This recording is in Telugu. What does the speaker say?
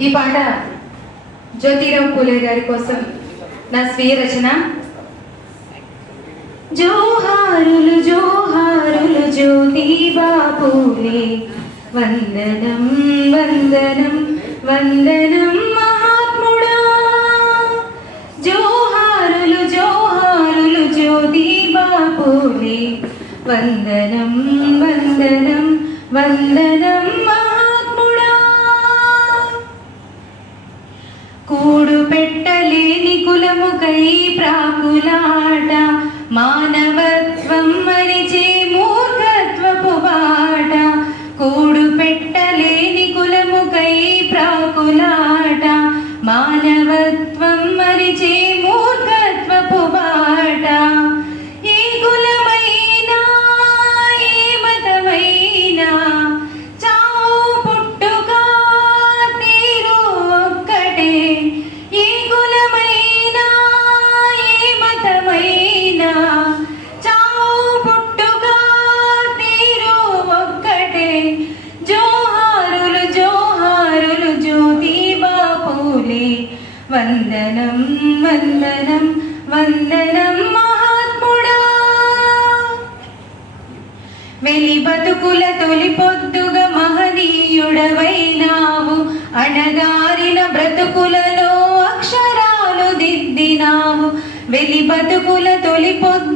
ఈ పాట జ్యోతిరావు పూలే గారి కోసం నా స్వీయ రచన. జోహారులు జోహారులు జ్యోతిబా పూలే వందనం వందనం వందనం మహాత్ముడా. జోహారులు జోహారులు జ్యోతిబా పూలే వందనం వందనం వందనం కూడు పెట్టలేని కులముకై ప్రాకులాట మానవత్వం వందనం వందనం వందనం మహాత్ముడా వెలి బతుకుల తొలి పొద్దుగా మహనీయుడవైనావు అణగారిన బ్రతుకులలో అక్షరాలు దిద్దినావు వెలి బతుకుల తొలి పొద్దు